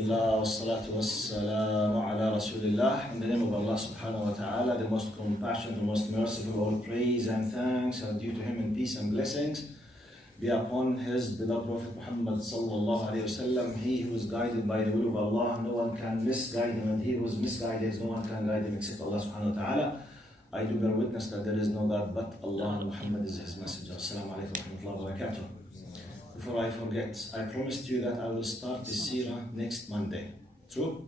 Alhamdulillah, wassalatu wassalamu ala Rasulillah. In the name of Allah subhanahu wa ta'ala, the most compassionate, the most merciful, all praise and thanks are due to Him, and peace and blessings be upon His beloved Prophet Muhammad sallallahu alayhi wasallam. He who is guided by the will of Allah, no one can misguide him, and he who is misguided, no one can guide him except Allah subhanahu wa ta'ala. I do bear witness that there is no God but Allah, and Muhammad is His messenger. Assalamu alaikum wa rahmatullahi wa barakatuh. Before I forget, I promised you that I will start the seerah next Monday. True?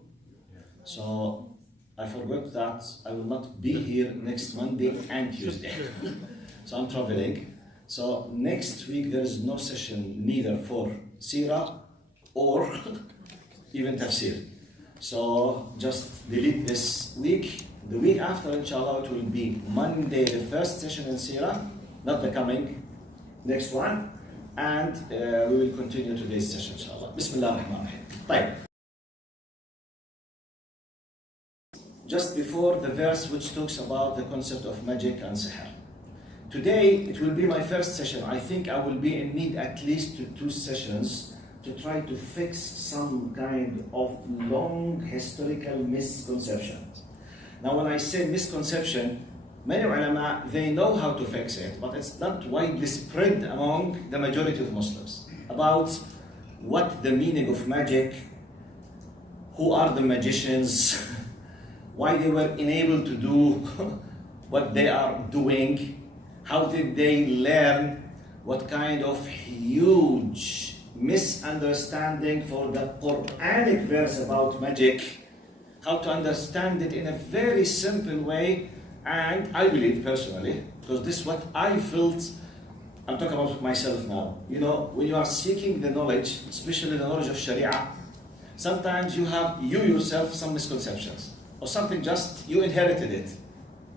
So I forgot that I will not be here next Monday and Tuesday. So I'm traveling. So next week there is no session neither for seerah or even tafsir. So just delete this week. The week after, inshallah, it will be Monday, the first session in seerah, not the coming next one. And we will continue today's session, inshallah. Bismillah ar-Rahman ar-Rahim. Just before the verse which talks about the concept of magic and sihr. Today, it will be my first session. I think I will be in need at least to 2 sessions to try to fix some kind of long historical misconceptions. Now, when I say misconception, many ulama, they know how to fix it, but it's not widely spread among the majority of Muslims about what the meaning of magic, who are the magicians, why they were enabled to do what they are doing, how did they learn, what kind of huge misunderstanding for the Quranic verse about magic, how to understand it in a very simple way. And I believe personally, because this is what I felt, I'm talking about myself now. You know, when you are seeking the knowledge, especially the knowledge of Sharia, sometimes you have, you yourself, some misconceptions. Or something just, you inherited it.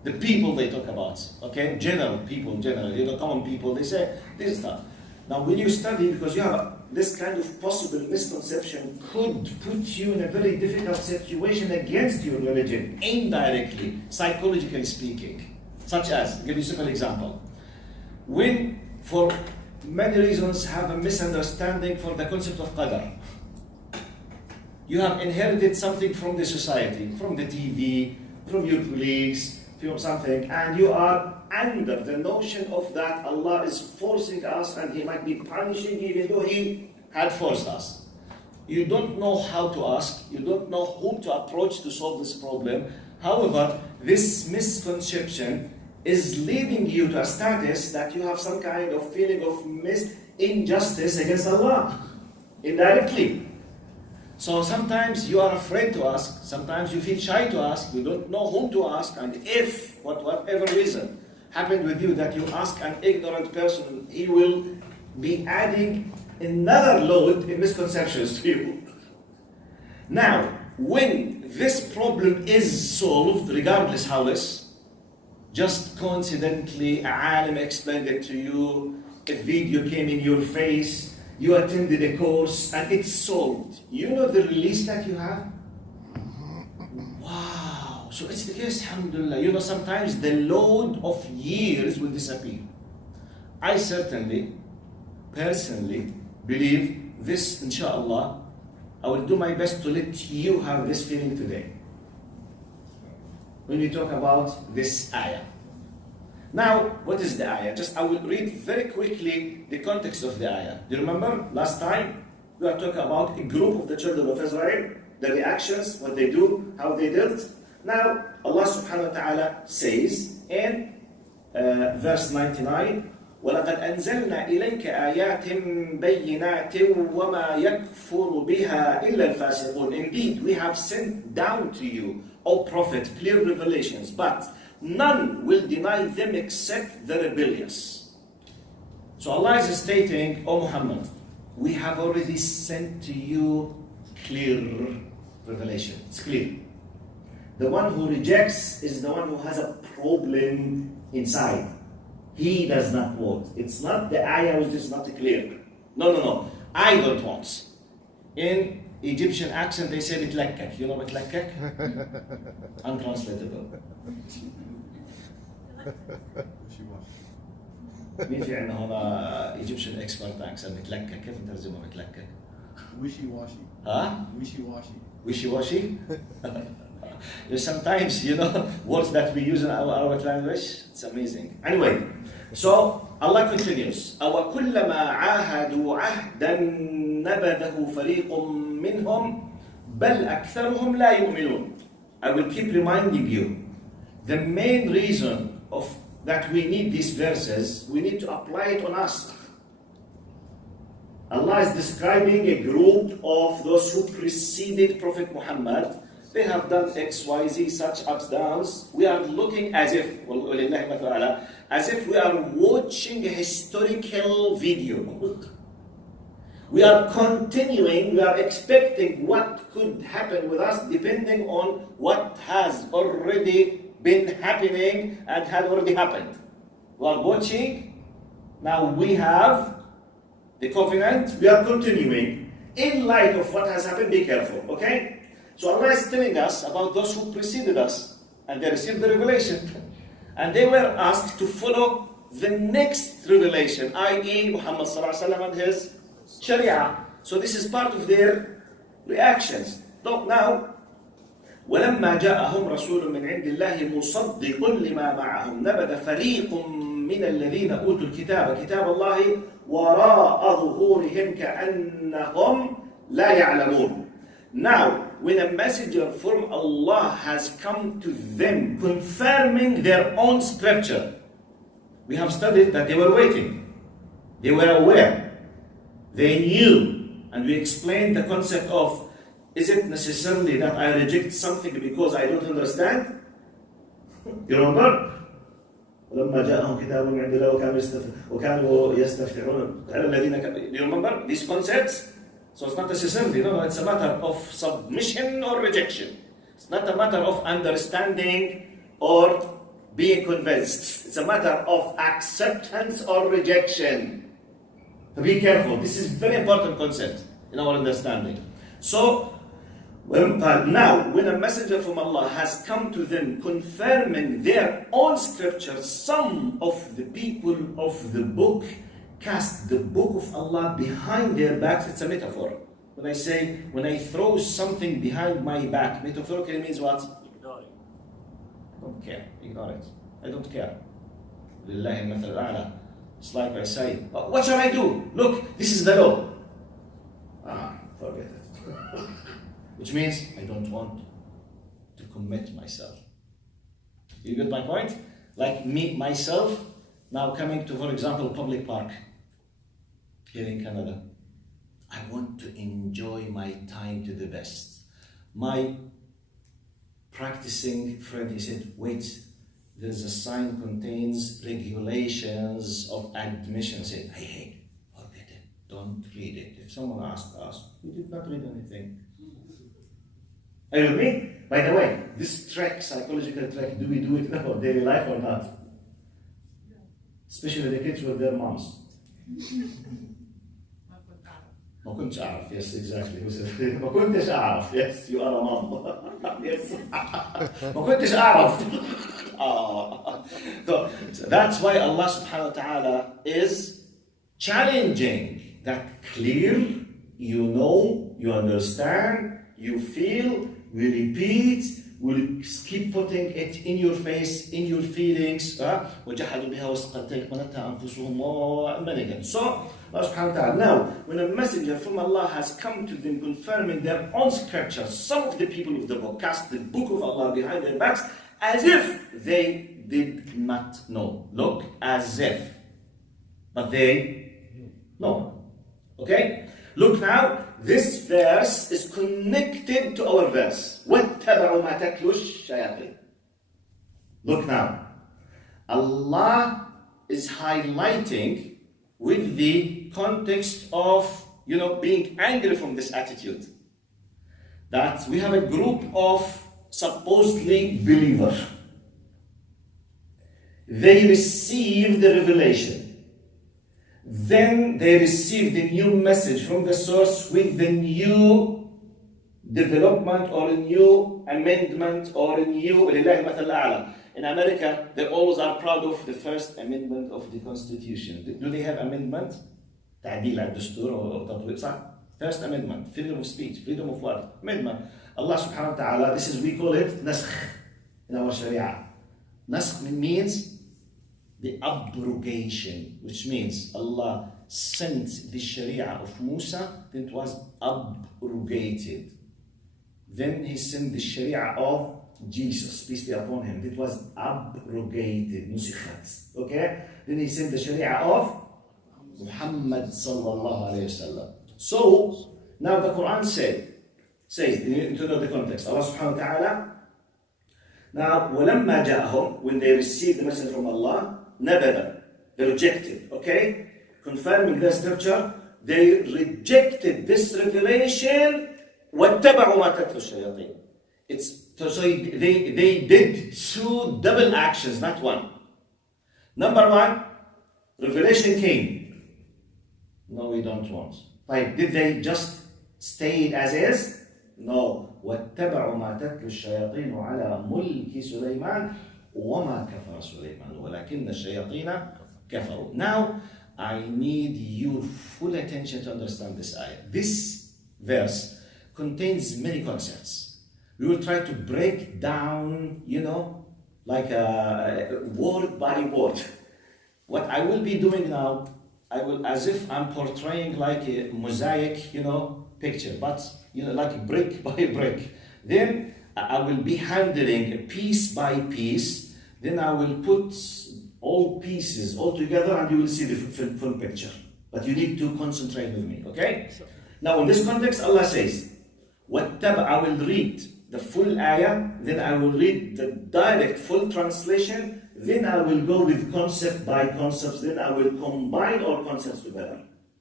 The people they talk about, okay? General people, generally, you know, common people, they say this stuff. Now when you study, because you have this kind of possible misconception could put you in a very difficult situation against your religion, indirectly, psychologically speaking. Such as, I'll give you a simple example. When, for many reasons, have a misunderstanding for the concept of qadar. You have inherited something from the society, from the TV, from your colleagues, from something, and you are under the notion of that Allah is forcing us and He might be punishing even though He had forced us. You don't know how to ask, you don't know whom to approach to solve this problem. However, this misconception is leading you to a status that you have some kind of feeling of injustice against Allah, indirectly. So sometimes you are afraid to ask, sometimes you feel shy to ask, you don't know whom to ask, and if, whatever reason, happened with you that you ask an ignorant person, he will be adding another load in misconceptions to you. Now, when this problem is solved, regardless how less, just coincidentally, a alim explained it to you, a video came in your face, you attended a course, and it's solved. You know the release that you have? Wow, so it's the case, alhamdulillah. You know, sometimes the load of years will disappear. I certainly, personally, believe this, inshallah, I will do my best to let you have this feeling today. When we talk about this ayah. Now, what is the ayah? I will read very quickly the context of the ayah. Do you remember last time we were talking about a group of the children of Israel, the reactions, what they do, how they dealt. Now, Allah subhanahu wa ta'ala says in verse 99, وَلَقَدْ أَنزَلْنَا إِلَيْكَ آيَاتٍ بَيِّنَاتٍ وَمَا يَكْفُرُ بِهَا إِلَّا الْفَاسِقُونَ. Indeed, we have sent down to you, O Prophet, clear revelations, but none will deny them except the rebellious. So Allah is stating, O Muhammad, we have already sent to you clear revelation. It's clear. The one who rejects is the one who has a problem inside. He does not want. It's not the ayah which is not clear. No. I don't want. In Egyptian accent they say bitlakkak. You know bitlakkak? Untranslatable. مين في عندنا هنا Egyptian expert accent بتلكك؟ كيف نترجمها بتلكك؟ wishy washy. Huh? Wishy-washy. Wishy-washy? Sometimes, words that we use in our Arabic language, it's amazing. Anyway, so Allah continues. أَوَكُلَّمَا عَاهَدُوا عَهْدًا نَبَذَهُ فَرِيقٌ مِّنْهُمْ بَلْ أَكْثَرُهُمْ لَا يُؤْمِنُونَ. I will keep reminding you, the main reason of that we need these verses, we need to apply it on us. Allah is describing a group of those who preceded Prophet Muhammad. They have done X, Y, Z, such ups, downs. We are looking as if we are watching a historical video. We are continuing, we are expecting what could happen with us depending on what has already been happening and had already happened. We are watching, now we have the covenant, we are continuing. In light of what has happened, be careful, okay? So Allah is telling us about those who preceded us, and they received the revelation. And they were asked to follow the next revelation, i.e. Muhammad and his Sharia. So this is part of their reactions. Look now, وَلَمَّا جَاءَهُمْ رَسُولٌ مِّنْ عِنْدِ اللَّهِ مُصَدِّقٌ لِمَا مَعَهُمْ نَبَذَ فَرِيقٌ مِّنَ الَّذِينَ أُوتُوا الْكِتَابَ كِتَابَ اللَّهِ وَرَاءَ ظُهُورِهِمْ كَأَنَّهُمْ لَا يَعْلَمُونَ. Now, when a messenger from Allah has come to them confirming their own scripture, we have studied that they were waiting. They were aware. They knew. And we explained the concept of, is it necessarily that I reject something because I don't understand? You remember? ولما جاءهم كتاب من عند الله وكانوا يستفتحون على الذين كفروا. Do you remember these concepts? So it's not necessarily, no, it's a matter of submission or rejection. It's not a matter of understanding or being convinced. It's a matter of acceptance or rejection. So be careful. This is a very important concept in our understanding. So, now, when a messenger from Allah has come to them confirming their own scriptures, some of the people of the book cast the book of Allah behind their backs. It's a metaphor. When I throw something behind my back, metaphorically means what? Ignore it. I don't care. Ignore it. I don't care. Lillahi al-mathal al-a'la. It's like I say, what shall I do? Look, this is the law. Forget it. Which means I don't want to commit myself. You get my point? Like me, myself, now coming to, for example, public park here in Canada. I want to enjoy my time to the best. My practicing friend, he said, wait, there's a sign contains regulations of admission. I said, hey, forget it. Don't read it. If someone asks us, we did not read anything. Are you with me? By the way, this track, psychological track, do we do it in our daily life or not? Especially the kids with their moms. ما كنتش أعرف. Yes, exactly. ما كنتش أعرف. Yes, you are a mom. Yes. ما كنتش أعرف. So that's why Allah subhanahu wa ta'ala is challenging that clear, you know, you understand, you feel, we repeat, we'll keep putting it in your face, in your feelings. وَجَحَدُوا بِهَا وَاسْتَيْقَنَتْهَا أَنفُسُهُمْ وَأَمَّنِهِمْ. So, Allah subhanahu wa ta'ala. Now, when a messenger from Allah has come to them confirming their own scriptures, some of the people of the book cast the book of Allah behind their backs as if they did not know. Look, as if. But they know. Okay? Look now, this verse is connected to our verse. وَاتَّبَعُوا مَا تَتْلُو الشَّيَاطِينُ. Look now. Allah is highlighting with the context of, being angry from this attitude. That we have a group of supposedly believers. They received the revelation. Then they received a new message from the source with the new development or a new amendment or a new in America, they always are proud of the first amendment of the Constitution. Do they have amendment? تعديل على الدستور أو تطبيق صح؟ First Amendment, freedom of speech, freedom of word, amendment. Allah subhanahu wa ta'ala, this is, we call it naskh in our Sharia. Naskh means the abrogation, which means Allah sent the Sharia of Musa, then it was abrogated. Then he sent the Sharia of Jesus, peace be upon him. It was abrogated, nusikhat. Okay? Then he sent the Sharia of Muhammad sallallahu alayhi wasallam. So, now the Quran says, you need to know the context. Allah subhanahu wa ta'ala, now, وَلَمَّا جَاءَهُمْ, when they received the message from Allah, نَبَذَ, they rejected, okay? Confirming the scripture, they rejected this revelation, وَاتَّبَعُوا مَا تَتْلُو الشَّيَاطِينَ. So they did two double actions, not one. Number one, revelation came. No, we don't want. Like, did they just stay as is? No. وَاتَّبَعُوا مَا تَتْلُو الشَّيَاطِينُ عَلَى مُلْكِ سُلَيْمَانَ وَمَا كَفَرَ سُلَيْمَانُ وَلَكِنَّ الشَّيَاطِينَ كَفَرُوا. Now, I need your full attention to understand this ayah. This verse contains many concepts. We will try to break down, like word by word. What I will be doing now, I will, as if I'm portraying like a mosaic, picture, but like brick by brick. Then I will be handling piece by piece. Then I will put all pieces all together, and you will see the full picture. But you need to concentrate with me, okay? Now, in this context, Allah says, I will read the full ayah, then I will read the direct full translation, then I will go with concept by concept, then I will combine all concepts together.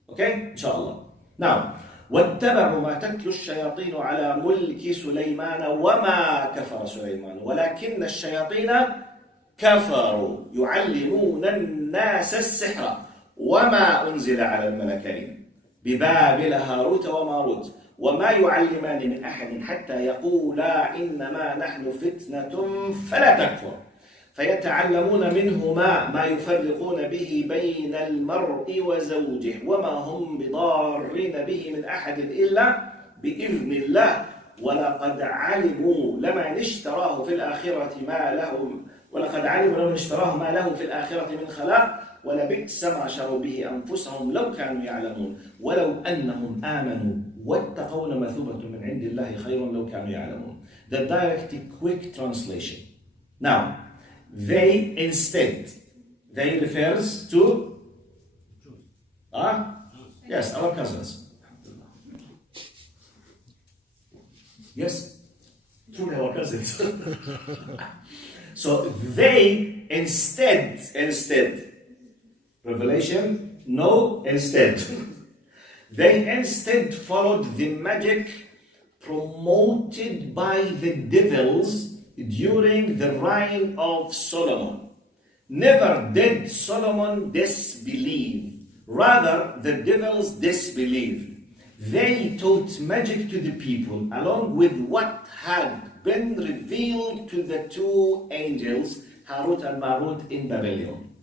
Okay? Inshallah. Now, وَاتَّبَعُوا مَا تَتْلُو الشَّيَاطِينُ عَلَى مُلْكِ سُلَيْمَانَ وَمَا كَفَرَ سُلَيْمَانُ وَلَكِنَّ الشَّيَاطِينَ كَفَرُوا يُعَلِّمُونَ النَّاسَ السِّحْرَ وَمَا أُنزِلَ عَلَى الْمَلَكَيْنِ بِبَابِلَ هَارُوتَ وَمَارُوتَ وَمَا يُعَلِّمَانِ مِنْ أَحَدٍ حَتَّى يَقُولَا إِنَّمَا نَحْنُ فِتْنَةٌ فَلَا تَكْفُرْ فيتعلمون منهما ما يفرقون به بين المرء وزوجه وما هم بضارين به من أحد إلا بإذن الله ولقد علموا لمن اشتراه في الآخرة ما له في الآخرة من خلاق ولبئس ما شروا به أنفسهم لو كانوا يعلمون ولو أنهم آمنوا واتقوا لمثوبة من عند الله خير لو كانوا يعلمون. The direct quick translation. Now, they refers to yes, our cousins. Yes, truly our cousins. So they instead revelation, no, instead they instead followed the magic promoted by the devils during the reign of Solomon. Never did Solomon disbelieve. Rather, the devils disbelieved. They taught magic to the people along with what had been revealed to the two angels, Harut and Marut, in Babylon.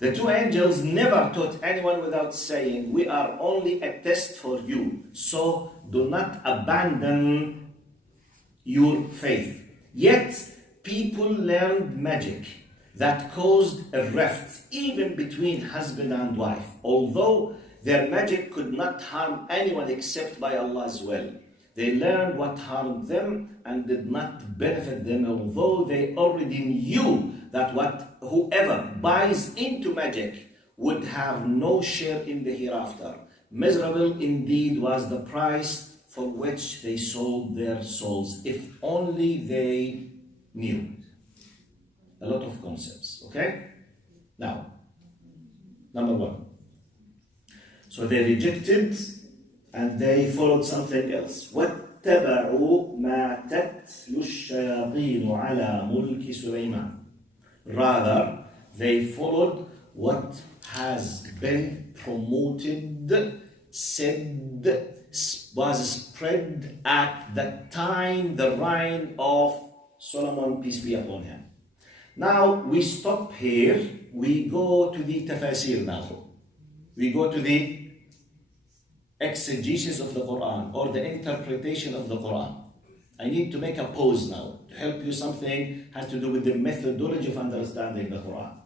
The two angels never taught anyone without saying, "We are only a test for you, so do not abandon your faith." Yet, people learned magic that caused a rift even between husband and wife, although their magic could not harm anyone except by Allah's will. They learned what harmed them and did not benefit them, although they already knew that whoever buys into magic would have no share in the hereafter. Miserable indeed was the price for which they sold their souls, if only they knew. A lot of concepts, okay? Now, number one. So they rejected and they followed something else. وَاتَّبَعُوا مَا تَتْلُو الشَّيَاطِينُ عَلَى مُلْكِ سُلَيْمَانَ. Rather, they followed what has been promoted, said, was spread at the time, the reign of Solomon, peace be upon him. Now, we stop here. We go to the tafasir now. We go to the exegesis of the Quran or the interpretation of the Quran. I need to make a pause now to help you. Something has to do with the methodology of understanding the Quran.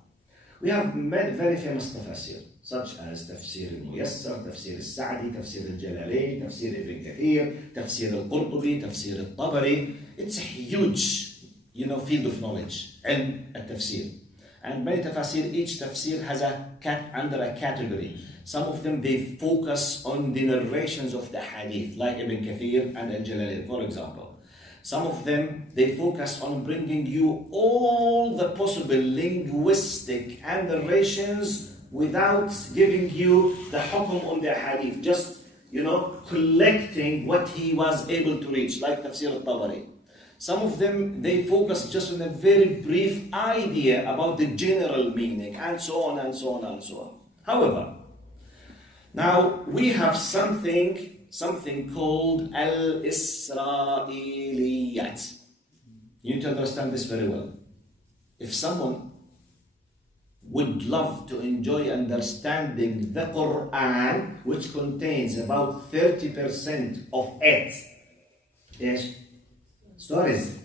We have very famous tafsir, such as Tafsir al-Muyassar, Tafsir al-Sa'di, Tafsir al-Jalalayn, Tafsir ibn Kathir, Tafsir al-Qurtubi, Tafsir al-Tabari. It's a huge, field of knowledge, ilm al-Tafsir. And many tafsir, each tafsir has under a category. Some of them, they focus on the narrations of the hadith, like Ibn Kathir and Al-Jalalayn, for example. Some of them, they focus on bringing you all the possible linguistic and narrations without giving you the hukum on the hadith, just, collecting what he was able to reach, like Tafsir al-Tabari. Some of them, they focus just on a very brief idea about the general meaning, and so on and so on and so on. However, now we have something called Al-Isra'iliyat. You need to understand this very well. If someone would love to enjoy understanding the Quran, which contains about 30% of it, yes, stories,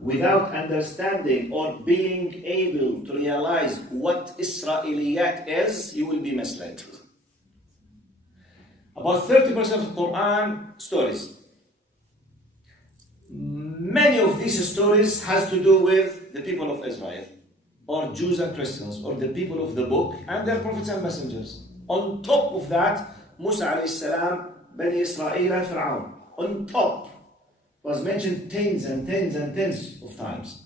without understanding or being able to realize what Isra'iliyat is, you will be misled. About 30% of the Quran, stories. Many of these stories has to do with the people of Israel, or Jews and Christians, or the people of the book, and their prophets and messengers. On top of that, Musa alayhi salam, Bani Israel and Fir'aun. On top, was mentioned tens and tens and tens of times.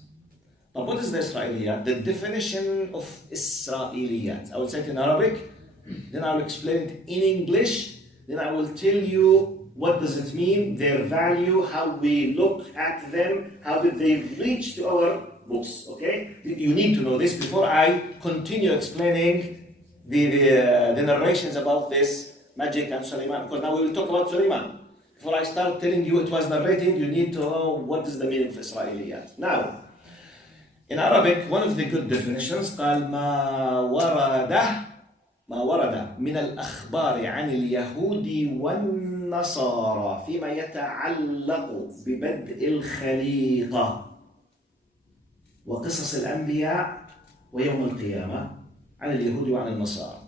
Now, what is the Isra'iliyat? The definition of Isra'iliyat. I will say it in Arabic, then I will explain it in English, then I will tell you what does it mean, their value, how we look at them, how did they reach to our books, okay? You need to know this before I continue explaining the narrations about this magic and Suleiman, because now we will talk about Suleiman. Before I start telling you it was narrated, you need to know what is the meaning of Isra'iliyat. Now, in Arabic, one of the good definitions, قال ما ورد من الأخبار عن اليهود والنصارى فيما يتعلق ببدء الخليقة وقصص الأنبياء ويوم القيامة عن اليهود وعن النصارى.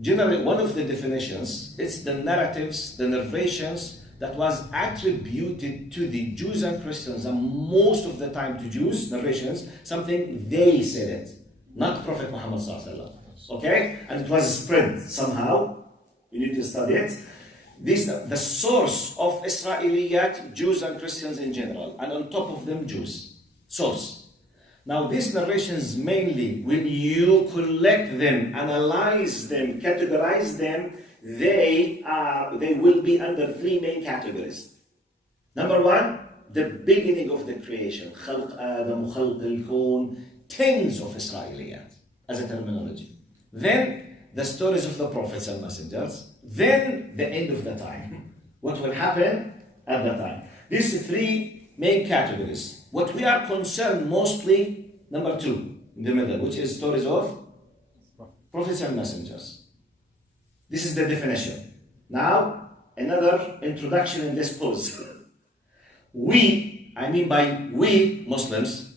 Generally, one of the definitions, it's the narratives, the narrations that was attributed to the Jews and Christians, and most of the time to Jews, narrations, something they said it, not Prophet Muhammad sallallahu alaihi wasallam. Okay? And it was spread somehow. You need to study it. The source of Isra'iliyat, Jews and Christians in general, and on top of them, Jews. Source. Now, these narrations mainly, when you collect them, analyze them, categorize them, they will be under three main categories. Number one, the beginning of the creation. خلق آدم, خلق الكون, tens of Isra'iliyat as a terminology. Then the stories of the prophets and messengers. Then the end of the time. What will happen at the time. These three main categories. What we are concerned mostly, number two, in the middle, which is stories of prophets and messengers. This is the definition. Now, another introduction in this pose. We Muslims,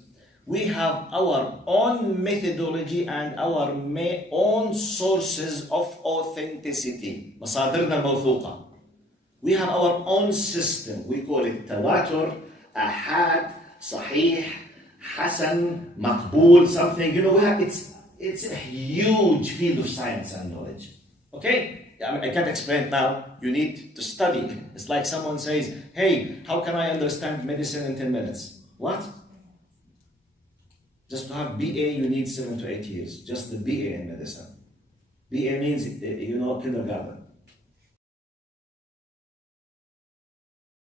we have our own methodology and our own sources of authenticity. مصادرنا الموثوقة. We have our own system. We call it tawatur, ahad, sahih, hasan, maqbool, something. It's a huge field of science and knowledge. Okay? I can't explain it now. You need to study. It's like someone says, hey, how can I understand medicine in 10 minutes? What? Just to have BA, you need 7 to 8 years. Just the BA in medicine. BA means, kindergarten.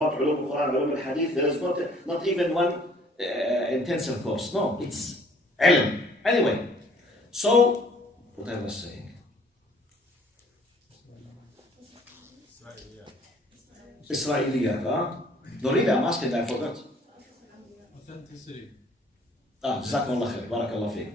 There is not even one intensive course. No, it's ilm. Anyway, so, what I was saying. Isra'iliyat, Dorida, I'm asking, I forgot. Authenticity. جزاكم الله خير. بارك الله فيك.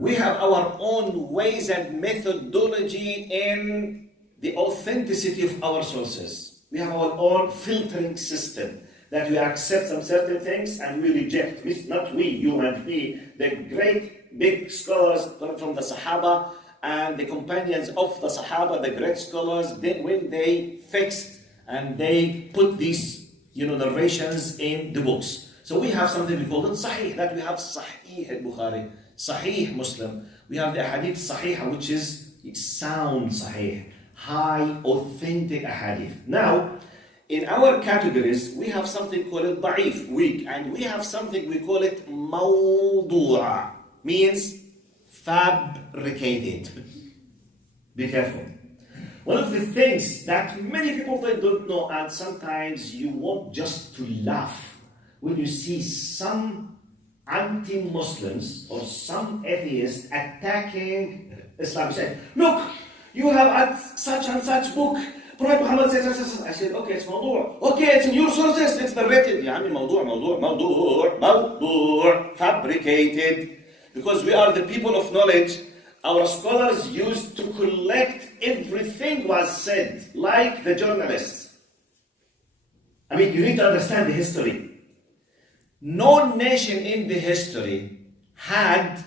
We have our own ways and methodology in the authenticity of our sources. We have our own filtering system that we accept some certain things and we reject. Not we, you and me, the great big scholars from the Sahaba and the companions of the Sahaba, the great scholars, when they fixed and they put these narrations in the books. So we have something we call it Sahih, that we have Sahih al-Bukhari, Sahih Muslim. We have the Hadith Sahih, which is sound Sahih, high, authentic Hadith. Now, in our categories, we have something called Da'if, weak, and we have something we call it Mawdu'a, means fabricated. Be careful. One of the things that many people don't know, and sometimes you want just to laugh when you see some anti-Muslims or some atheists attacking Islam. You say, look, you have at such and such book, Prophet Muhammad says, I said, okay, it's mawdu'. Okay, it's in your sources, it's narrated. يعني mawdu', fabricated. Because we are the people of knowledge, our scholars used to collect everything was said, like the journalists. I mean, you need to understand the history. No nation in the history had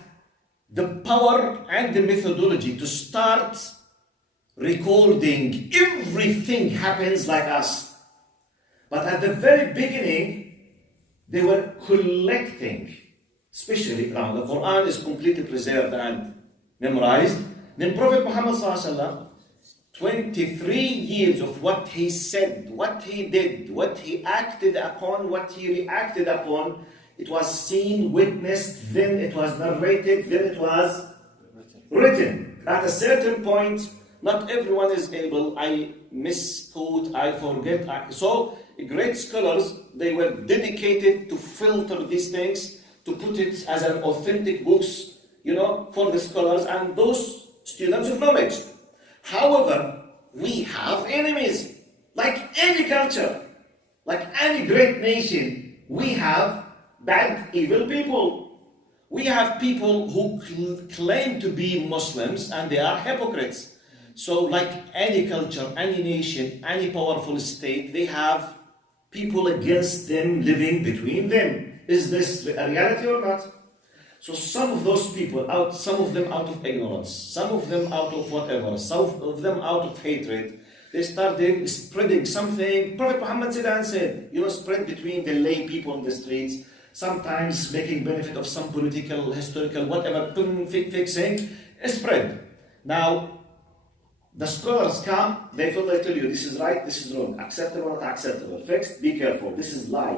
the power and the methodology to start recording everything happens like us. But at the very beginning, they were collecting, especially now the Quran is completely preserved and memorized. Then Prophet Muhammad ﷺ, 23 years of what he said, what he did, what he acted upon, what he reacted upon, it was seen, witnessed, then it was narrated, then it was written. At a certain point, not everyone is able, I misquote, I forget. So great scholars, they were dedicated to filter these things, to put it as an authentic books, for the scholars and those students of knowledge. However, we have enemies. Like any culture, like any great nation, we have bad, evil people. We have people who claim to be Muslims and they are hypocrites. So like any culture, any nation, any powerful state, they have people against them living between them. Is this a reality or not? So some of those people, some of them out of ignorance, some of them out of whatever, some of them out of hatred, they started spreading something Prophet Muhammad said, spread between the lay people on the streets, sometimes making benefit of some political, historical, whatever, fixing, spread. Now, the scholars come, they tell you, this is right, this is wrong, acceptable, not acceptable, fixed, be careful, this is lie,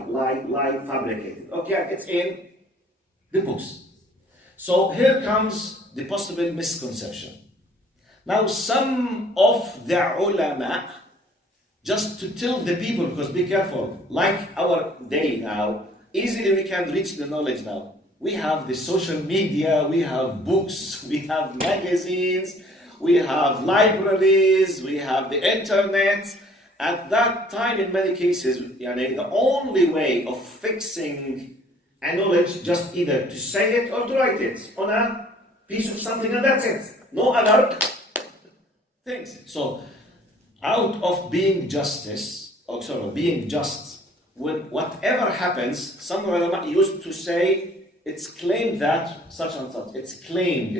fabricated. Okay, it's in the books. So here comes the possible misconception. Now some of the ulama, just to tell the people, because be careful, like our day now, easily we can reach the knowledge now. We have the social media, we have books, we have magazines, we have libraries, we have the internet. At that time, in many cases, the only way of fixing a knowledge, just either to say it or to write it on a piece of something, and that's it. No other things. So, out of being just, when whatever happens, some ulama used to say, it's claimed that such and such. It's claimed.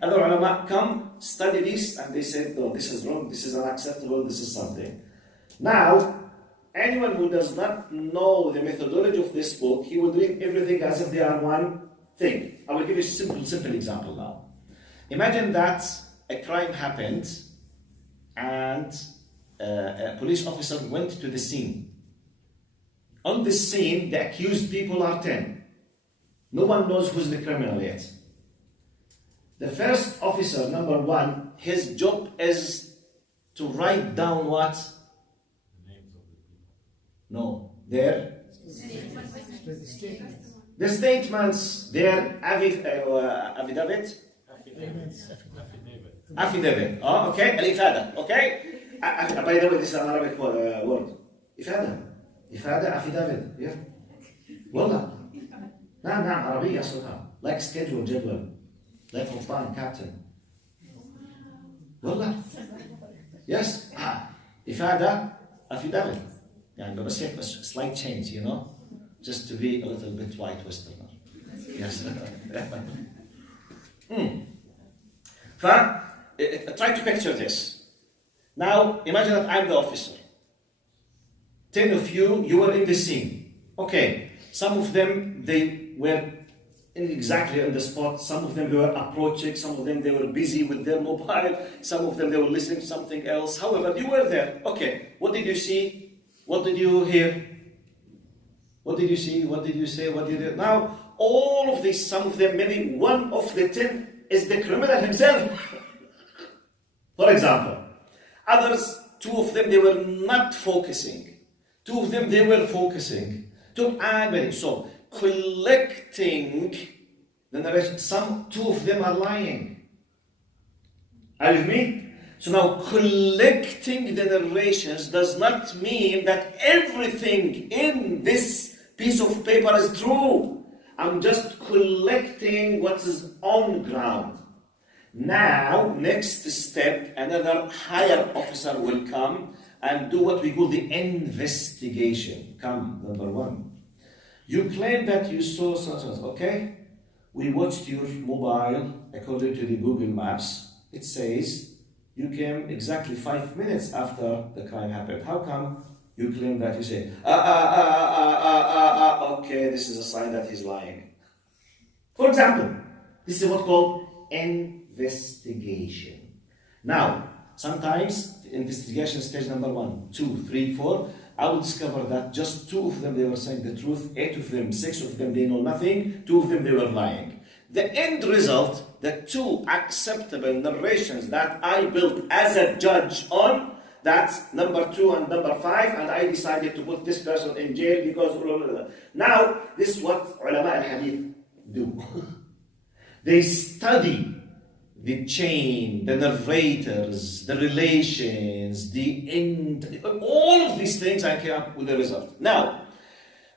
Other ulama come, study this, and they said, no, this is wrong, this is unacceptable, this is something. Now, anyone who does not know the methodology of this book, he will read everything as if they are one thing. I will give you a simple example now. Imagine that a crime happened and a police officer went to the scene. On the scene, the accused people are 10. No one knows who's the criminal yet. The first officer, number one, his job is to write down what? No, the statements, their affidavit. Oh, okay, al-ifada, okay. By the way, this is an Arabic word. Ifada, affidavit, yeah. والله. نعم عربية أصلها. Like schedule, جدول. لا غضبان captain. والله. Yes. إفادة affidavit. يعني بس هيك بس slight change, you know, just to be a little bit white westerner. Yes. Try to picture this. Now imagine that I'm the officer. 10 of you were in the scene. Okay, some of them they were exactly on the spot. Some of them they were approaching. Some of them they were busy with their mobile. Some of them they were listening to something else. However, you were there. Okay, what did you see? What did you hear? What did you see? What did you say? What did you... Now, all of these, some of them, maybe one of the 10 is the criminal himself. For example, others, 2 of them, they were not focusing. 2 of them, they were focusing. So, collecting the narration, 2 of them are lying. Are you with me? So now, collecting the narrations does not mean that everything in this piece of paper is true. I'm just collecting what is on ground. Now, next step, another higher officer will come and do what we call the investigation. Come, number 1. You claim that you saw something, okay? We watched your mobile according to the Google Maps. It says you came exactly 5 minutes after the crime happened. How come you claim that? You say, okay, this is a sign that he's lying. For example, this is what's called investigation. Now, sometimes the investigation stage number 1, 2, 3, 4, I will discover that just 2 of them, they were saying the truth, 8 of them, 6 of them, they know nothing, 2 of them, they were lying. The end result, the 2 acceptable narrations that I built as a judge on, that's number 2 and number 5, and I decided to put this person in jail because... Now, this is what ulama al-hadith do. They study the chain, the narrators, the relations, the end, all of these things, I came up with the result. Now,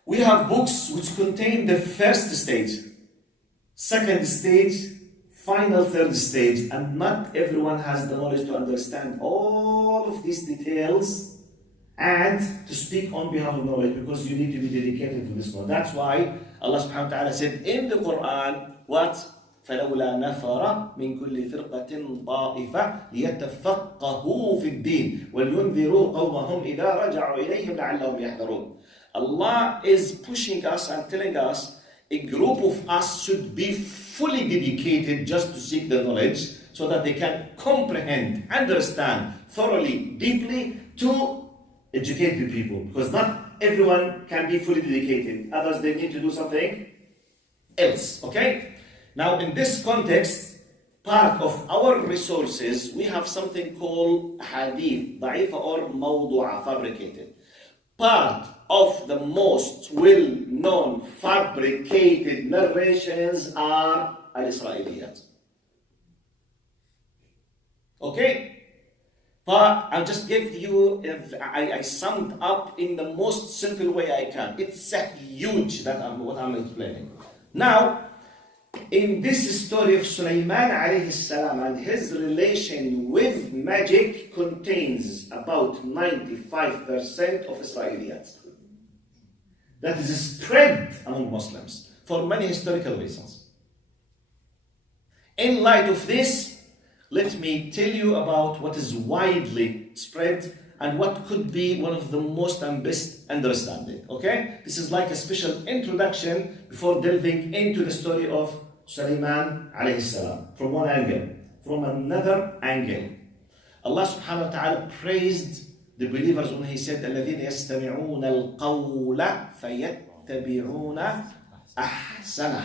we have books which contain the first stage, second stage, final third stage, and not everyone has the knowledge to understand all of these details and to speak on behalf of knowledge, because you need to be dedicated to this one. That's why Allah subhanahu wa ta'ala said in the Quran, what? فلولا نفر من كل فرقة طائفة ليتفقهوا في الدين ولينذروا قومهم إذا رجعوا إليهم لعلهم يحذرون. Allah is pushing us and telling us a group of us should be fully dedicated just to seek the knowledge so that they can comprehend, understand thoroughly, deeply to educate the people. Because not everyone can be fully dedicated. Others, they need to do something else. Okay? Now, in this context, part of our resources, we have something called hadith, da'ifa or mawdu'a, fabricated. Part of the most well-known fabricated narrations are al-Isra'iliyat. Okay? But I'll just give you, I summed up in the most simple way I can. It's a huge, what I'm explaining. Now, in this story of Sulaiman alayhi salam and his relation with magic contains about 95% of Israeliyat. That is spread among Muslims for many historical reasons. In light of this, let me tell you about what is widely spread and what could be one of the most and best understanding. Okay? This is like a special introduction before delving into the story of Sulaiman alayhi salam from one angle. From another angle, Allah subhanahu wa ta'ala praised the believers when He said, الَّذِينَ يَسْتَمِعُونَ الْقَوْلَ فَيَتَّبِعُونَ أَحْسَنَهُ.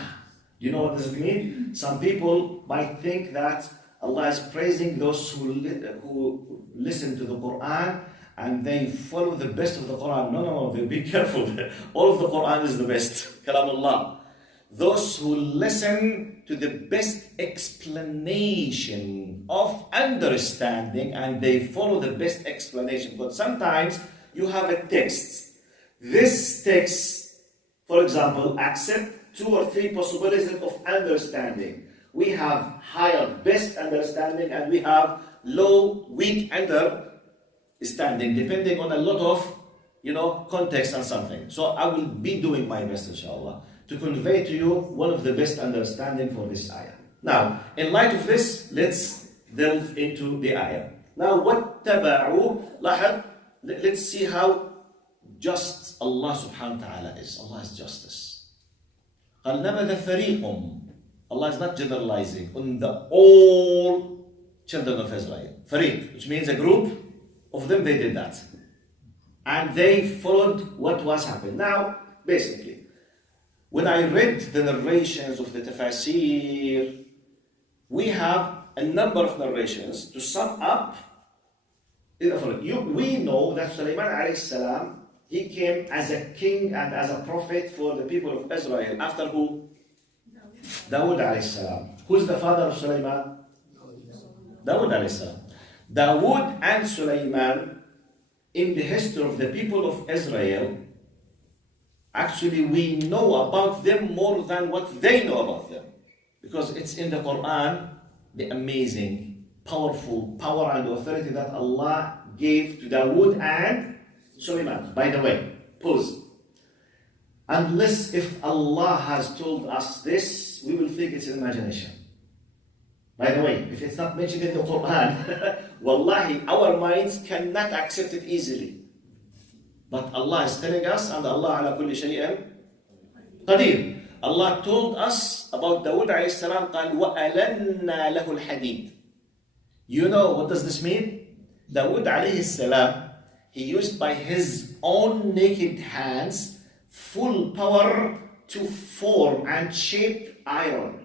Do you know what this means? Some people might think that Allah is praising those who listen to the Quran and they follow the best of the Quran. No, be careful. All of the Quran is the best. Kalamullah. Those who listen to the best explanation of understanding and they follow the best explanation. But sometimes you have a text. This text, for example, accepts 2 or 3 possibilities of understanding. we have higher, best understanding, and we have low, weak understanding, depending on a lot of, context and something. So I will be doing my best, inshallah, to convey to you one of the best understanding for this ayah. Now, in light of this, let's delve into the ayah. Now, وَاتَّبَعُوا, let's see how just Allah subhanahu wa ta'ala is. Allah is justice. قَالْ نَبَذَ فَرِيقٌ. Allah is not generalizing on the all children of Israel. Fariq, which means a group of them, they did that. And they followed what was happening. Now, basically, when I read the narrations of the tafasir, we have a number of narrations to sum up. We know that Sulaiman alayhi salam, he came as a king and as a prophet for the people of Israel. After who? Dawood alayhi salam. Who's the father of Sulaiman? Dawood alayhi salam. Dawood and Sulaiman, in the history of the people of Israel, actually we know about them more than what they know about them. Because it's in the Quran, the amazing, powerful power and authority that Allah gave to Dawood and Sulaiman. By the way, pause. Unless if Allah has told us this, we will think it's an imagination. By the way, if it's not mentioned in the Quran, wallahi, our minds cannot accept it easily. But Allah is telling us, and Allah ala kulli shay'in qadir. Allah told us about Dawood alayhi salam, قال وَأَلَنَّا لَهُ الْحَدِيدِ. You know what does this mean? Dawood alayhi salam, he used by his own naked hands full power to form and shape iron.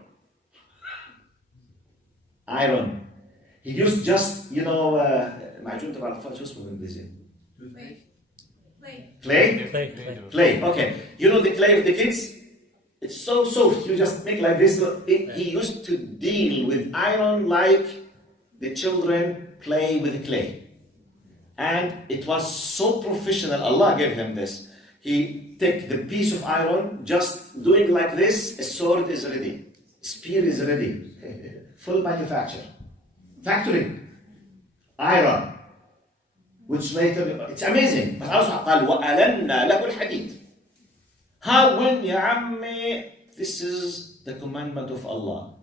Iron. He used just, معجون تبع الأطفال شو اسمه بالإنجليزي؟ Clay. Okay. You know the clay of the kids? It's so soft. You just make like this. He used to deal with iron like the children play with the clay. And it was so professional. Allah gave him this. He take the piece of iron, just doing like this, a sword is ready. Spear is ready. Full manufacture. Factory. Iron. Which later, it's amazing. But also, قال وَأَلَنَّا لَهُ الْحَدِيدِ. How when ya ammi, this is the commandment of Allah.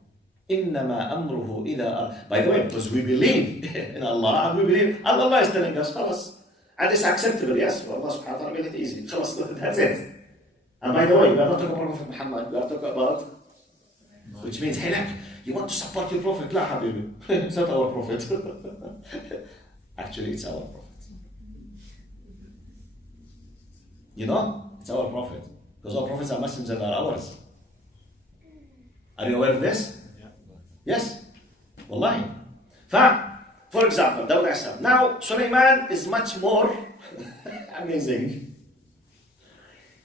إِنَّمَا أَمْرُهُ إِذَا. By the way, because we believe in Allah, and we believe, and Allah is telling us, خلاص. And it's acceptable, yes, for Allah subhanahu wa ta'ala made it easy. خلاص, that's it. And by the way, we are not talking about Prophet Muhammad, we are talking about, which means, hey, look, you want to support your Prophet? La habibi. It's not our Prophet. Actually, it's our Prophet. You know, it's our Prophet. Because our prophets are Muslims and are ours. Are you aware of this? Yeah. Yes. Wallahi. For example, Dawud alayhi salam. Now, Sulaiman is much more amazing.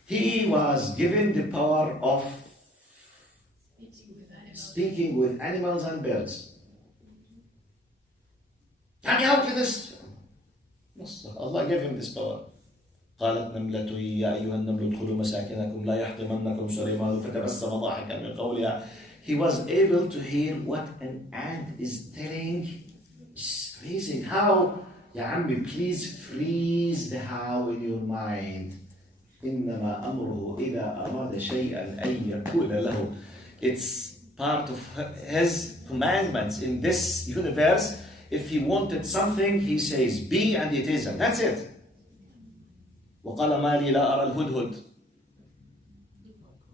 He was given the power of speaking with animals and birds. Yani, how can this? Allah gave him this power. قالت نملة يا أيها النمل ادخلوا مساكنكم لا يحطمنكم سليمان فتبسم ضاحكا من قولها. He was able to hear what an ant is telling. It's amazing. How? Ya Ammi, please freeze the how in your mind. إنما أمره إذا أراد شيئا أن يقول له. It's part of his commandments in this universe. If he wanted something, he says be, and it is, and that's it. وقال ما لي لا أرى الهدهد.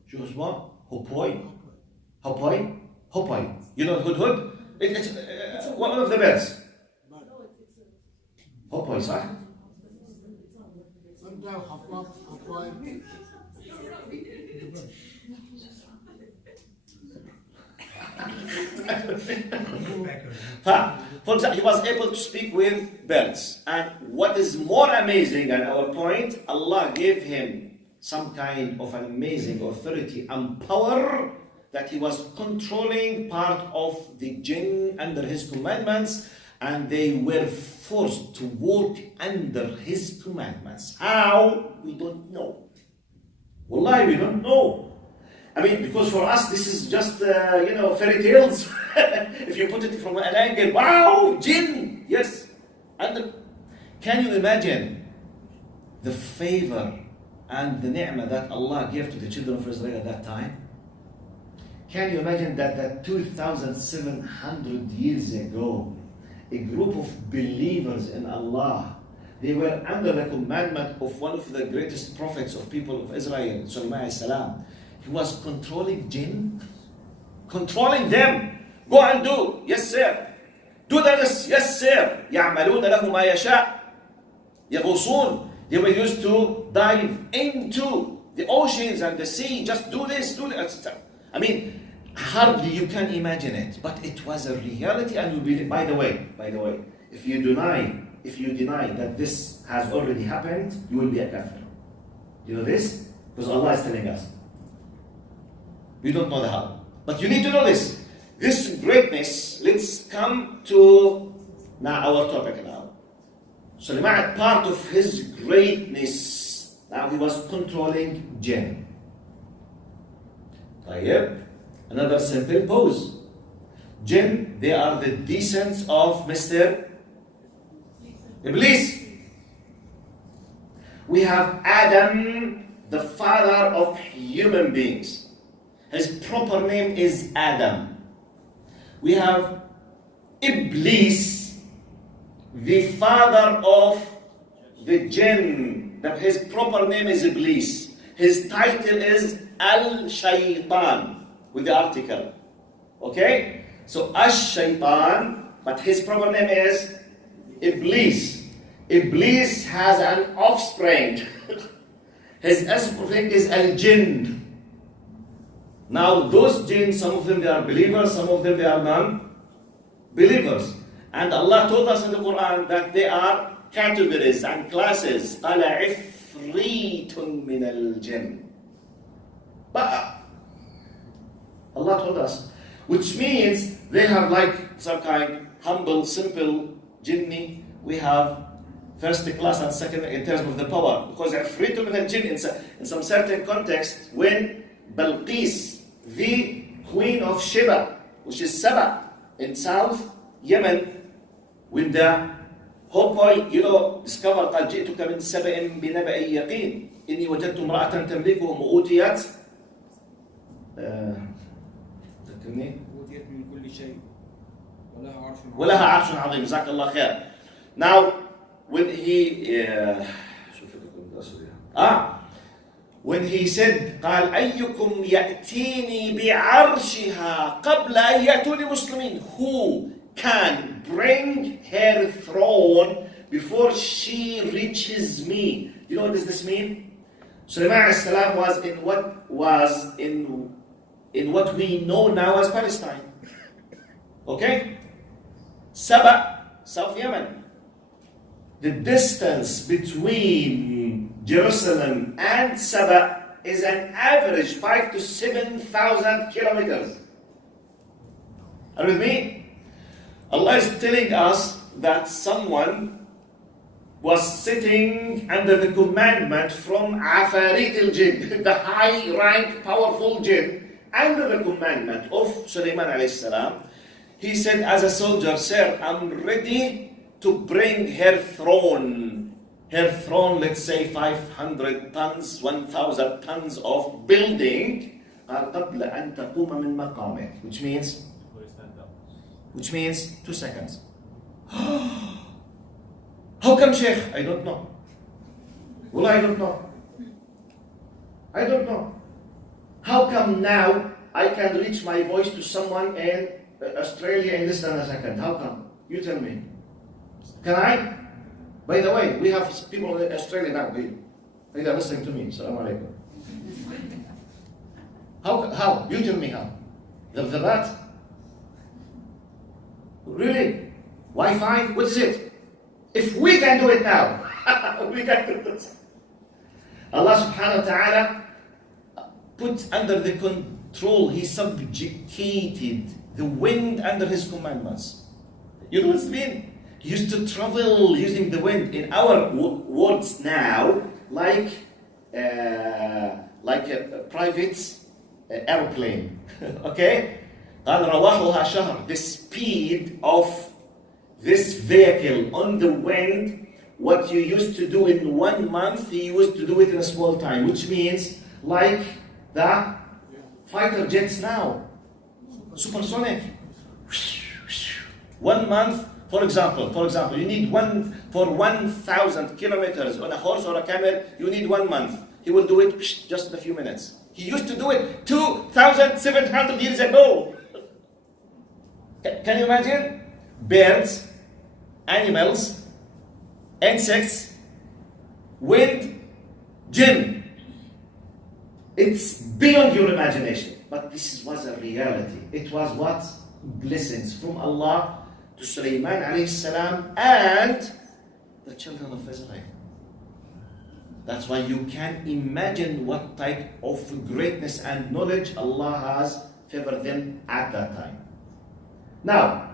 شو اسمه؟ هوبوي. You know hudhud? It's one of the birds. هوبوي صح؟ For example, he was able to speak with birds. And what is more amazing, and our point, Allah gave him some kind of an amazing authority and power that he was controlling part of the jinn under his commandments, and they were forced to walk under his commandments. How? We don't know. Wallahi, we don't know. I mean, because for us this is just, fairy tales. If you put it from an angle, wow, jinn, yes. And can you imagine the favor and the ni'mah that Allah gave to the children of Israel at that time? Can you imagine that 2,700 years ago, a group of believers in Allah, they were under the commandment of one of the greatest prophets of people of Israel, Sulaiman salam. He was controlling jinn, controlling them. Go and do, yes sir. Do this, yes sir. يعملون له ما يشاء. يغوصون. They were used to dive into the oceans and the sea. Just do this, do that. I mean, hardly you can imagine it, but it was a reality. And you believe. By the way, if you deny that this has already happened, you will be a kafir. You know this? Because Allah is telling us. We don't know the how. But you need to know this. This greatness, let's come to now our topic now. Sulaiman, part of his greatness, now he was controlling jinn. Another simple pose. Jinn, they are the descendants of Mr. Iblis. We have Adam, the father of human beings. His proper name is Adam. We have Iblis, the father of the jinn. His proper name is Iblis. His title is Al-Shaytan, with the article. Okay? So Ash-Shaytan, but his proper name is Iblis. Iblis has an offspring. His offspring is Al-Jinn. Now those jinn, some of them they are believers, some of them they are non-believers. And Allah told us in the Quran that they are categories and classes. قَالَ عِفْرِيتٌ مِّنَ الْجِنِّ. But Allah told us, which means they have like some kind humble, simple jinni. We have first class and second in terms of the power. Because عِفْرِيتٌ مِّنَ الْجِنِّ in some certain context, when Balqis, the queen of Sheba, which is Saba in South Yemen, when the whole boy, discovered قال جئتك من سبأ بنبأ يقين إني وجدت امرأة تملكهم وأوتيت ذكرني أوتيت من كل شيء ولها عرش عظيم. جزاك الله خير. Now when he when he said قال أيكم يأتيني بعرشها قبل أن يأتوني مسلمين, who can bring her throne before she reaches me? You know what does this mean? Sulaiman salam was in what we know now as Palestine. Okay? Saba, South Yemen. The distance between Jerusalem and Saba is an average 5,000 to 7,000 kilometers. Are you with me? Allah is telling us that someone was sitting under the commandment from Afarit al-Jinn, the high-rank, powerful jinn, under the commandment of Sulaiman alayhi salam. He said, as a soldier, sir, I'm ready to bring her throne. Her throne, let's say 500 tons, 1,000 tons of building. Which means 2 seconds. How come, Sheikh? I don't know. Well, I don't know. I don't know. How come now I can reach my voice to someone in Australia in less than a second? How come? You tell me. Can I? By the way, we have people in Australia now. They are listening to me. Assalamu alaikum. How? You tell me how. The bat? Really? Wi-Fi? What is it? If we can do it now, we can do it. Allah subhanahu wa ta'ala put under the control, He subjugated the wind under His commandments. You know what it means? He used to travel using the wind. In our words now, like private airplane. Okay? قال رواحها شهر. The speed of this vehicle on the wind, what you used to do in 1 month, he used to do it in a small time, which means like the fighter jets now, supersonic. 1 month, for example, you need for 1,000 kilometers on a horse or a camel, you need 1 month. He will do it just in a few minutes. He used to do it 2,700 years ago. Can you imagine? Birds, animals, insects, wind, jinn. It's beyond your imagination. But this was a reality. It was what? Blessings from Allah to Sulaiman alayhi salam and the children of Israel. That's why you can imagine what type of greatness and knowledge Allah has favored them at that time. Now,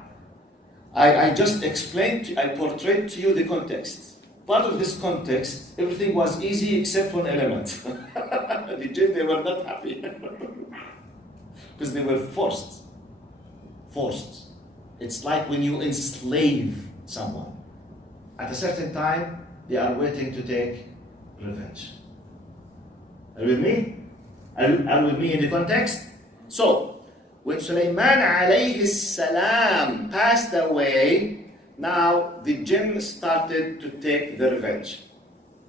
I just explained, I portrayed to you the context. Part of this context, everything was easy except one element. The jinn, they were not happy. Because they were forced. It's like when you enslave someone. At a certain time, they are waiting to take revenge. Are you with me? Are you with me in the context? So, when Sulaiman alayhi salam passed away, now the jinn started to take the revenge.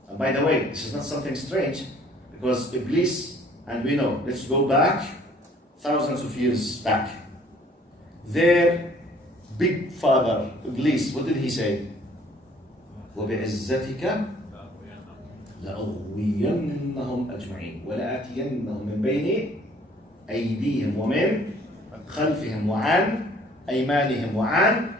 And by the way, this is not something strange, because Iblis, and we know, let's go back thousands of years back. Their big father, Iblis, what did he say? وَبِعِزَّتِكَ لَأُغْوِيَنَّهُمْ أَجْمَعِينَ وَلَآتِيَنَّهُمْ مِنْ بَيْنِ أَيْدِيهِمْ وَمِنْ خَلْفِهِمْ وَعَنْ أَيْمَانِهِمْ وَعَنْ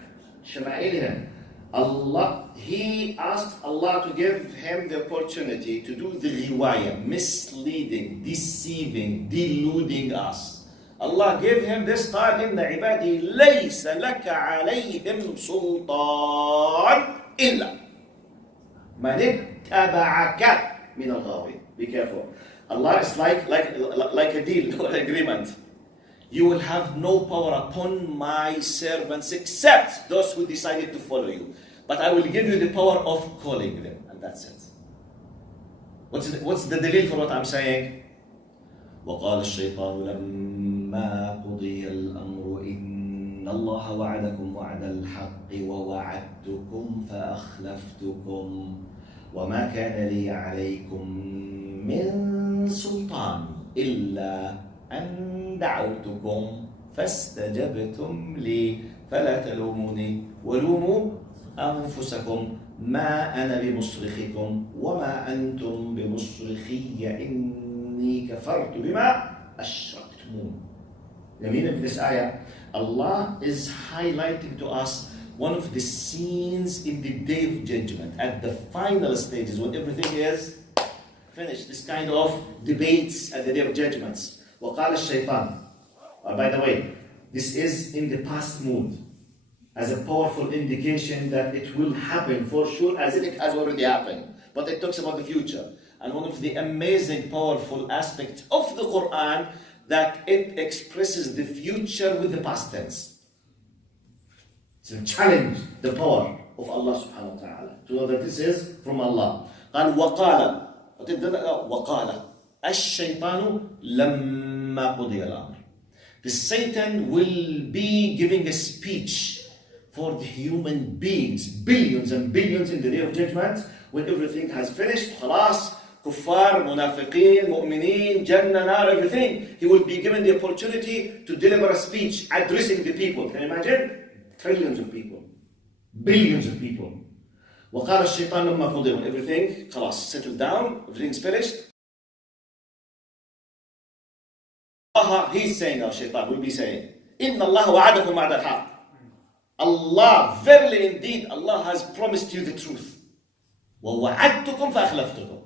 شَمَائِلِهِمْ. Allah, he asked Allah to give him the opportunity to do the riwayah, misleading, deceiving, deluding us. Allah gave him this قال إن عبادي ليس لك عليهم سلطان إلا من اتبعك من الغاوين. Be careful. Allah is like a deal or agreement. You will have no power upon my servants except those who decided to follow you. But I will give you the power of calling them, and that's it. What's the delil for what I'm saying? وقال الشيطان لما قضي الأمر إن الله وعدكم وعد الحق ووعدتكم فأخلفتكم وما كان لي عليكم من سلطان إلا أن دعوتكم فاستجبتم لي فلا تلوموني ولوموا أنفسكم ما أنا بمصرخكم وما أنتم بمصرخي إني كفرت بما أشركتمون. The meaning of this ayah, Allah is highlighting to us one of the scenes in the Day of Judgment, at the final stages when everything is finished, this kind of debates at the Day of Judgments. وقال الشيطان. By the way, this is in the past mood, as a powerful indication that it will happen for sure, as if it has already happened. But it talks about the future. And one of the amazing, powerful aspects of the Quran, that it expresses the future with the past tense. To challenge the power of Allah subhanahu wa ta'ala, to know that this is from Allah. قال وقال الشيطان لما قضي الأمر. The Satan will be giving a speech for the human beings, billions and billions in the Day of Judgment, when everything has finished. خلاص, kuffar, munafiqeen, mu'mineen, jannah, nar, everything. He will be given the opportunity to deliver a speech addressing the people. Can you imagine? Trillions of people, billions of people. وقال الشيطان لما قضي, when everything خلاص settled down, everything's finished. He's saying now, Shaitan will be saying, إِنَّ اللَّهَ وَعَدَكُمْ وَعْدَ الْحَقِّ. Allah, verily indeed, Allah has promised you the truth. وَوَعَدْتُكُمْ فَأَخْلَفْتُكُمْ.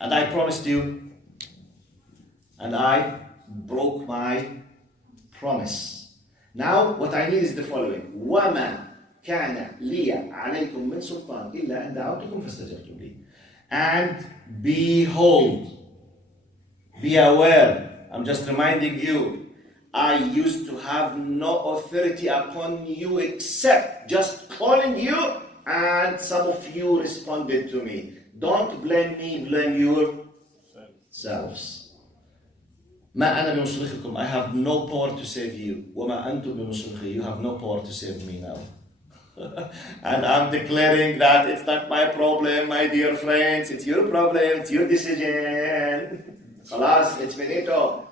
And I promised you, and I broke my promise. Now, what I need is the following. وَمَا كَانَ لِيَ عَلَيْكُمْ مِنْ سُلْطَانٍ إِلَّا أَنْ دَعَوْتُكُمْ فَاسْتَجَبْتُمْ لِي. And behold, be aware, I'm just reminding you, I used to have no authority upon you except just calling you, and some of you responded to me. Don't blame me, blame yourselves. ما أنا بمصرخكم. I have no power to save you. وما أنتم بمصرخي. You have no power to save me now. And I'm declaring that it's not my problem, my dear friends. It's your problem. It's your decision. خلاص, it's finito.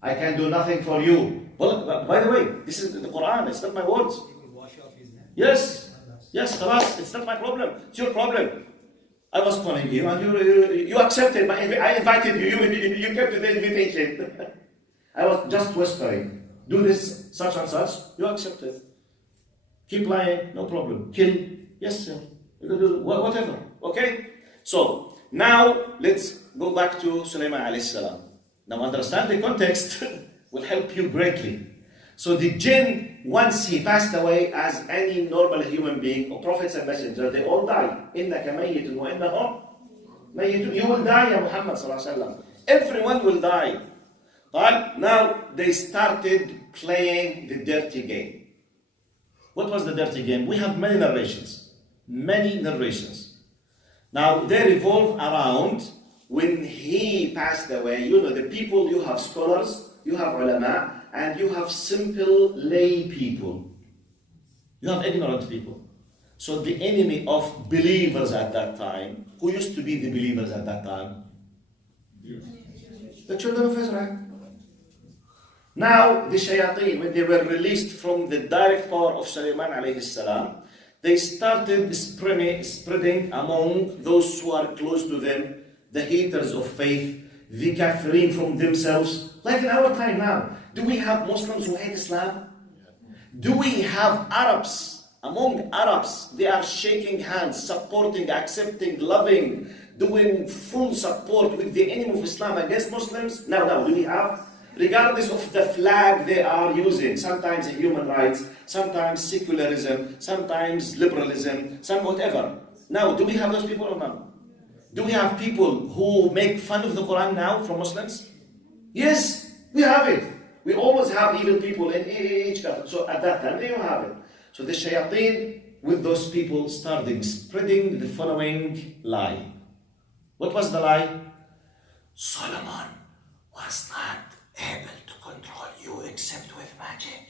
I can do nothing for you. Well, by the way, this is the Quran. It's not my words. He will wash off his name. Yes. Yes, خلاص. It's not my problem. It's your problem. I was calling you and you accepted. I invited you. You kept the invitation. I was just whispering. Do this, such and such. You accepted. Keep lying, no problem. Kill, yes, sir. You can do whatever. Okay? So, now let's go back to Sulaiman alayhi salam. Now understand the context will help you greatly. So the jinn, once he passed away as any normal human being, or prophets and messengers, they all die. إِنَّكَ مَيِّتٌ وَإِنَّهُمْ مَيِّتٌ. You will die, Ya Muhammad sallallahu alaihi wasallam. Everyone will die. But now they started playing the dirty game. What was the dirty game? We have many narrations. Many narrations. Now they revolve around when he passed away. You know, the people, you have scholars, you have ulama, and you have simple lay people. You have ignorant people. So the enemy of believers at that time, who used to be the believers at that time? The children of Israel. Now the shayateen, when they were released from the direct power of Sulaiman alayhi salam, they started spreading among those who are close to them, the haters of faith, the kafirin from themselves. Like in our time now, do we have Muslims who hate Islam? Do we have Arabs? Among Arabs, they are shaking hands, supporting, accepting, loving, doing full support with the enemy of Islam against Muslims? Now, do we have? Regardless of the flag they are using, sometimes human rights, sometimes secularism, sometimes liberalism, some whatever. Now, do we have those people or not? Do we have people who make fun of the Quran now from Muslims? Yes, we have it. We always have evil people in each country. So at that time, they don't have it. So the shayateen with those people started spreading the following lie. What was the lie? Solomon was not able to control you except with magic.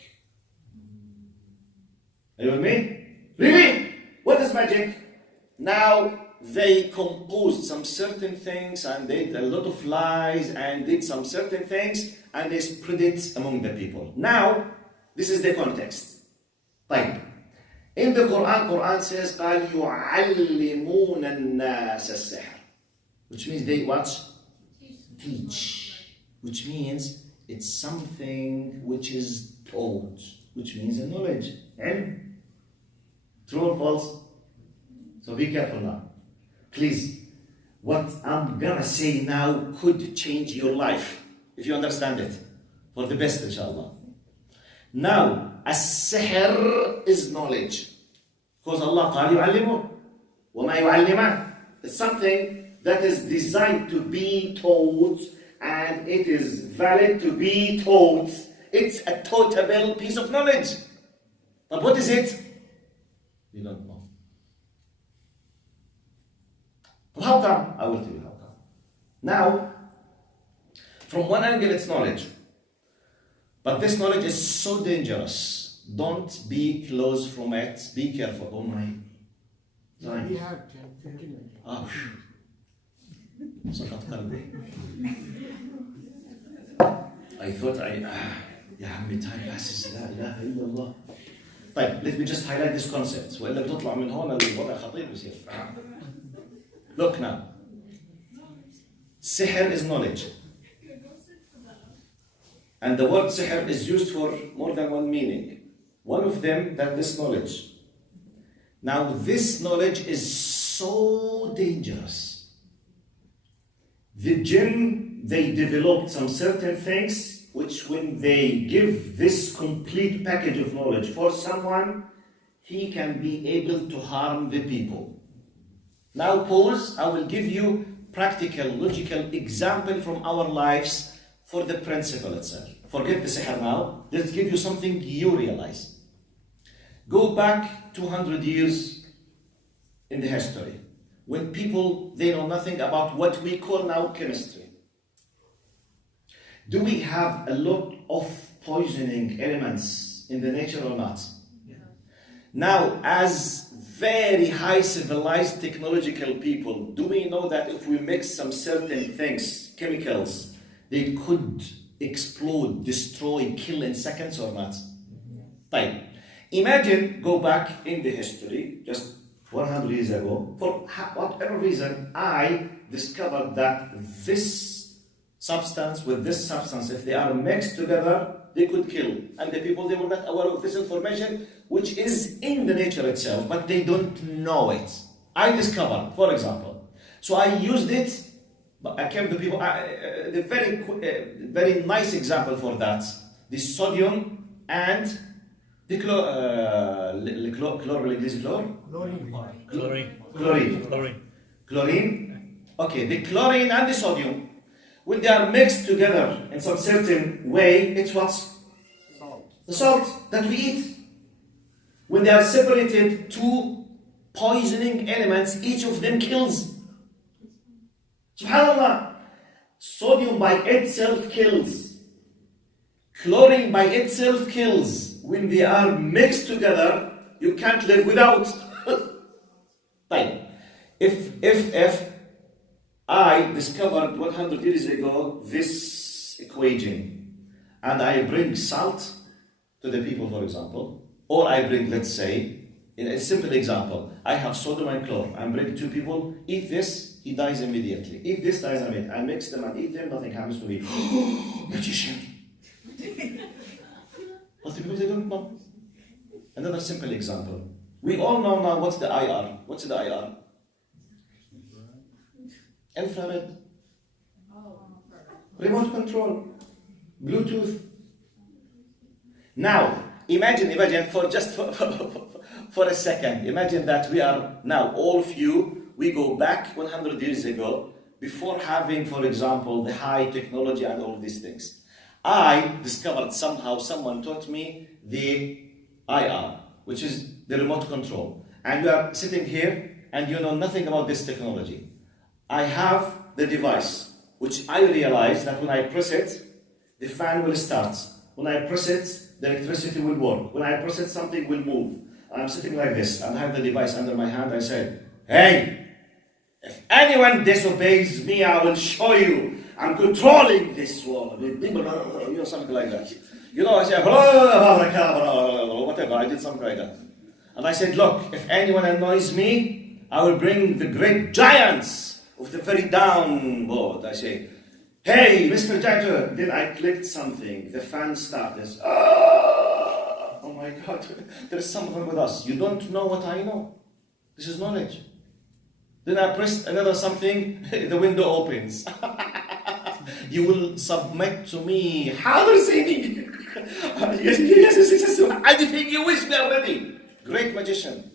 Are you with me? Really? What is magic? Now they composed some certain things and did a lot of lies and did some certain things and they spread it among the people. Now, this is the context. طيب. In the Quran says قال يعلمون الناس السحر, which means they what? Teach. Which means it's something which is taught, which means a knowledge. And true or false? So be careful now. Please, what I'm gonna say now could change your life if you understand it. For the best, inshallah. Now, as-sihr is knowledge. Because Allah قال يعلمون وما يعلمان. It's something that is designed to be taught and it is valid to be taught. It's a tautable piece of knowledge. But what is it? You don't know. How come? I will tell you how come. Now, from one angle it's knowledge. But this knowledge is so dangerous. Don't be close from it. Be careful. Oh my. We have 10, 15 minutes. Oh. سقط قلبي. I thought يا عمي time passes. لا إله إلا الله. طيب, let me just highlight this concept. وإلا بتطلع من هون الوضع خطير بصير. Look now. Sihr is knowledge. And the word sihr is used for more than one meaning. One of them, that this knowledge. Now this knowledge is so dangerous. The jinn, they developed some certain things which when they give this complete package of knowledge for someone, he can be able to harm the people. Now pause, I will give you practical, logical example from our lives for the principle itself. Forget the sihr now. Let's give you something you realize. Go back 200 years in the history, when people, they know nothing about what we call now chemistry. Do we have a lot of poisoning elements in the nature or not? Yeah. Now, as very high civilized technological people, do we know that if we mix some certain things, chemicals, they could explode, destroy, kill in seconds or not? Right. Imagine, go back in the history, just 100 years ago, for whatever reason, I discovered that this substance with this substance, if they are mixed together, they could kill. And the people, they were not aware of this information, which is in the nature itself, but they don't know it. I discovered, for example. So I used it, but I came to people, the very nice example for that, the sodium and the chlorine. Okay, the chlorine and the sodium, when they are mixed together in some certain way, it's what's? Salt. The salt that we eat. When they are separated, two poisoning elements, each of them kills. SubhanAllah. Sodium by itself kills. Chlorine by itself kills. When they are mixed together, you can't live without. If I discovered 100 years ago this equation, and I bring salt to the people, for example, or I bring, let's say, in a simple example, I have sodium and chlorine, I bring two people, eat this, he dies immediately. Eat this, dies immediately. I mix them and eat them, nothing happens to me. Magician! But the people, they don't know. Another simple example. We all know now what's the IR. What's the IR? Infrared. Remote control. Bluetooth. Now, imagine for a second, imagine that we are now, all of you, we go back 100 years ago, before having, for example, the high technology and all these things. I discovered somehow, someone taught me the IR, which is the remote control. And you are sitting here and you know nothing about this technology. I have the device, which I realize that when I press it, the fan will start. When I press it, the electricity will work. When I press it, something will move. I'm sitting like this and I have the device under my hand. I said, hey, if anyone disobeys me, I will show you. I'm controlling this world. You know, something like that. You know, I said, whatever, I did something like that. And I said, look, if anyone annoys me, I will bring the great giants of the very downboard. I say, hey, Mr. Giant. Then I clicked something. The fan started. Oh my God, there is something with us. You don't know what I know. This is knowledge. Then I pressed another something, the window opens. You will submit to me. How saying? Yes. Anything you wish, we are ready. Great magician.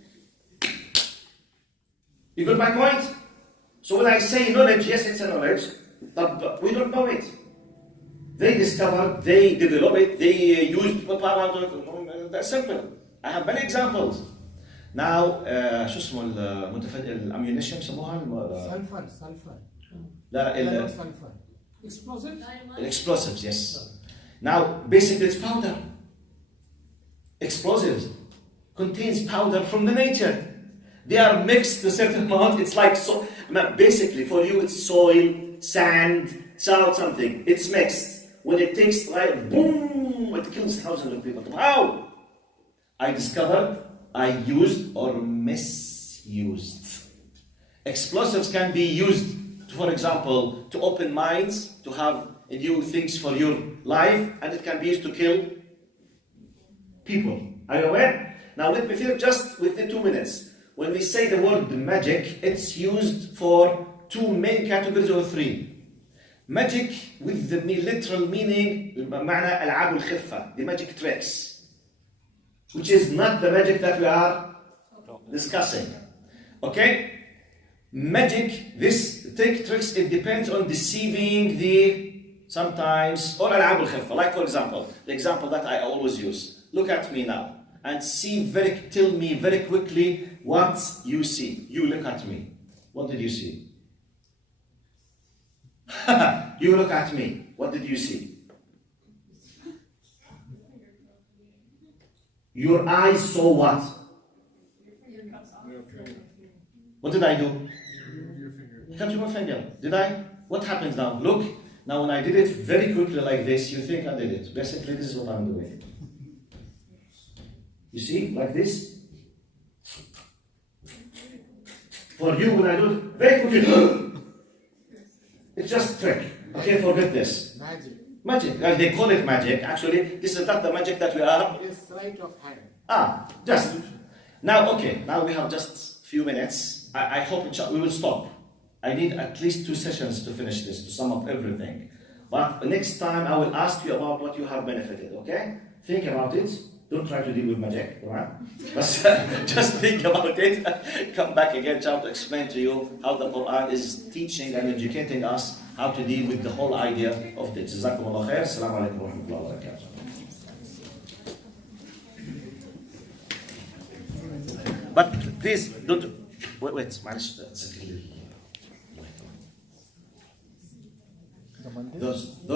You got my point? So when I say knowledge, yes, it's a knowledge, but we don't know it. They discovered, they developed it, they used that's simple. I have many examples. Now شو اسمه الاميونيشن بسموها Sulfur. لا Sulfur. Explosives? explosives, yes. Now basically it's powder. Explosives contains powder from the nature. They are mixed a certain amount. It's like so. Basically for you it's soil, sand, salt, something. It's mixed. When it takes like boom, it kills thousands of people. How? I discovered I used or misused. Explosives can be used, for example, to open minds, to have new things for your life, and it can be used to kill people. Are you aware? Now let me finish just within 2 minutes. When we say the word magic, it's used for two main categories or three. Magic with the literal meaning, معنى ألعاب الخفة, the magic tricks, which is not the magic that we are discussing. Okay? Magic, this tricks, it depends on deceiving the sometimes, or ألعاب الخفة, like for example, the example that I always use. Look at me now and tell me very quickly what you see. You look at me. What did you see? You look at me. What did you see? Your eyes saw what? What did I do? I can't my finger. Did I? What happens now? Look. Now when I did it very quickly like this, you think I did it. Basically, this is what I'm doing. You see? Like this. For you, when I do it very quickly, it's just a trick. Okay, forget this. Magic. Magic. They call it magic. Actually, this is not the magic that we are. It is sleight of hand. Just. Now, okay. Now we have just a few minutes. I hope we will stop. I need at least 2 sessions to finish this, to sum up everything. But next time I will ask you about what you have benefited, okay? Think about it. Don't try to deal with magic, right? But just think about it. Come back again, try to explain to you how the Quran is teaching and educating us how to deal with the whole idea of this. Jazakumullah khair. Assalamu alaikum wa rahmatullahi wa barakatuh. But please don't wait, معلش second. Those